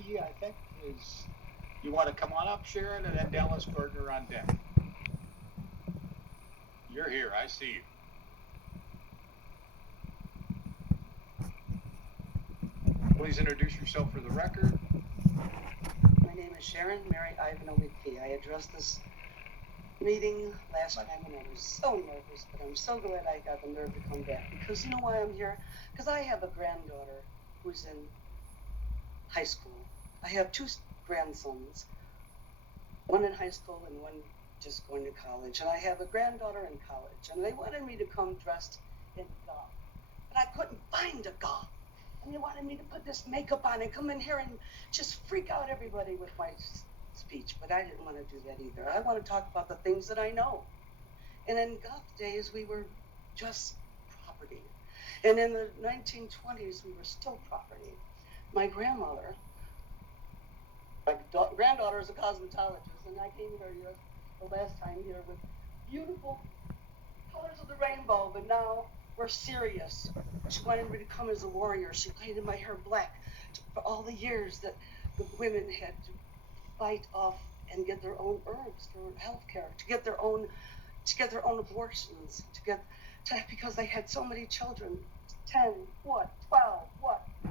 WT, I think, is. You want to come on up, Sharon, and then Dallas Gardner on deck. You're here. I see you. Please introduce yourself for the record. My name is Sharon Mary Ivanhoe McPhee. I addressed this meeting last time and I was so nervous, but I'm so glad I got the nerve to come back. Because you know why I'm here? Because I have a granddaughter who's in high school. I have two grandsons, one in high school and one just going to college. And I have a granddaughter in college. And they wanted me to come dressed in goth. But I couldn't find a goth. And they wanted me to put this makeup on and come in here and just freak out everybody with my speech. But I didn't want to do that either. I want to talk about the things that I know. And in goth days, we were just property. And in the 1920s, we were still property. My granddaughter is a cosmetologist, and I came here the last time here with beautiful colors of the rainbow, but now we're serious. She wanted me to come as a warrior. She painted my hair black for all the years that the women had to fight off and get their own herbs for health care, to get their own abortions, because they had so many children. 10, 12,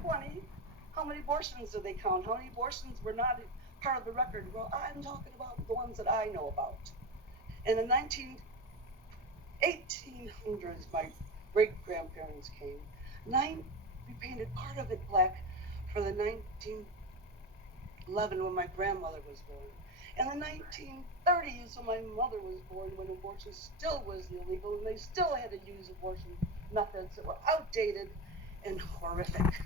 20? How many abortions did they count? How many abortions were not part of the record? Well, I'm talking about the ones that I know about. In the 1800s, my great-grandparents came. We painted part of it black for the 1911 when my grandmother was born. In the 1930s, when my mother was born, when abortion still was illegal, and they still had to use abortion methods that were outdated and horrific.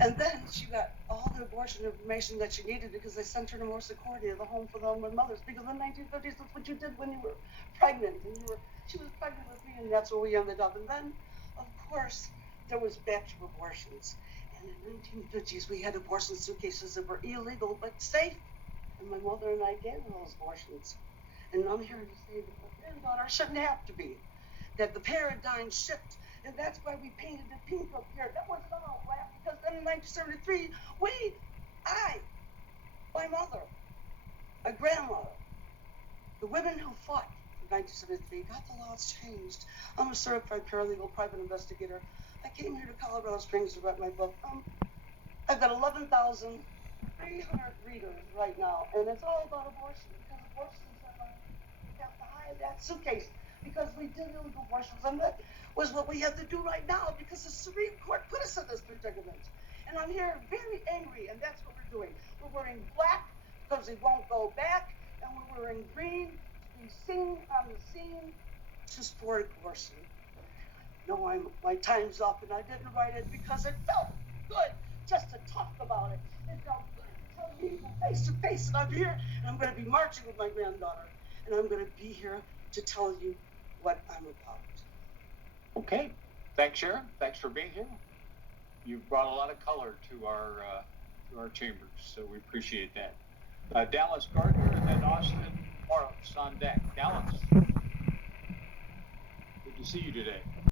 And then she got all the abortion information that she needed because they sent her to Morse Accordia, the home for the unwed mothers, because in the 1930s, that's what you did when you were pregnant. She was pregnant with me, and that's where we ended up. And then, of course, there was batch abortions. And in the 1950s, we had abortion suitcases that were illegal but safe. And my mother and I gave those abortions. And I'm here to say that my granddaughter shouldn't have to be. That the paradigm shift. And that's why we painted the pink up here. That wasn't all black, because then in 1973, my mother, my grandmother, the women who fought in 1973 got the laws changed. I'm a certified paralegal private investigator. I came here to Colorado Springs to write my book. I've got 11,300 readers right now, and it's all about abortion, because abortions we have to hide that suitcase, because we did illegal abortions, and that was what we have to do right now, because the Supreme Court put us in this predicament. And I'm here very angry, and that's what we're doing. We're wearing black because we won't go back, and we're wearing green to be seen on the scene to support abortion. No, my time's up, and I didn't write it because it felt good just to talk about it. It felt good to tell people face to face that I'm here, and I'm going to be marching with my granddaughter, and I'm going to be here to tell you what I'm about. Okay. Thanks, Sharon. Thanks for being here. You've brought a lot of color to our chambers, so we appreciate that. Dallas Gardner and then Austin Morris on deck. Dallas, good to see you today.